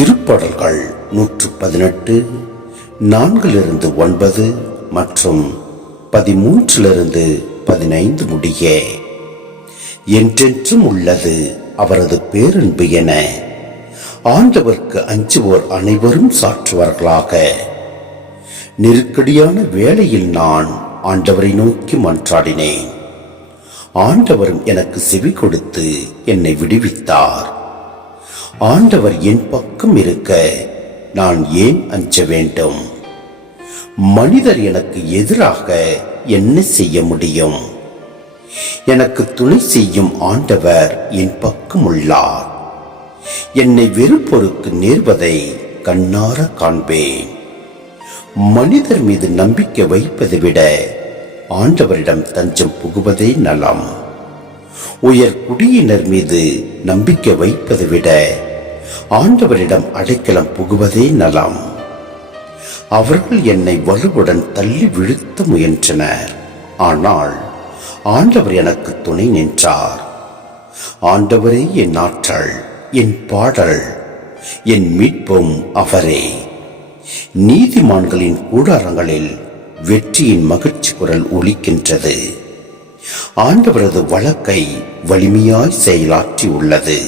திருப்பாடல்கள் 118 4-9 மற்றும் 13-15 முடிய. என்றென்றும் உள்ளது அவரது பேரன்பு என ஆண்டவர்க்கு அஞ்சுவோர் அனைவரும் சாற்றுவார்களாக. நெருக்கடியான வேளையில் நான் ஆண்டவரை நோக்கி மன்றாடினேன். ஆண்டவரும் எனக்கு செவி கொடுத்து என்னை விடுவித்தார். ஆண்டவர் என் பக்கம் இருக்க நான் ஏன் அஞ்ச வேண்டும்? மனிதர் எனக்கு எதிராக என்ன செய்ய முடியும்? எனக்கு துணை செய்யும் ஆண்டவர் என் பக்கம் உள்ளார். என்னை வெறுப்போருக்கு நேர்வதை கண்ணார காண்பேன். மனிதர் மீது நம்பிக்கை வைப்பதை விட ஆண்டவரிடம் தஞ்சம் புகுவதே நலம். உயர் குடியினர் மீது நம்பிக்கை வைப்பதை விட ஆண்டவரிடம் அடைக்கலம் புகுவதே நலம். அவர்கள் என்னை வலுவுடன் தள்ளி வீழ்த்த முயன்றனர், ஆனால் ஆண்டவர் எனக்கு துணை நின்றார். ஆண்டவரே என் ஆற்றல், என் பாடல், என் மீட்பும் அவரே. நீதிமான்களின் கூடாரங்களில் வெற்றியின் மகிழ்ச்சி குரல் ஒலிக்கின்றது. ஆண்டவரது வழக்கை வலிமையாய் செயலாற்றி உள்ளது.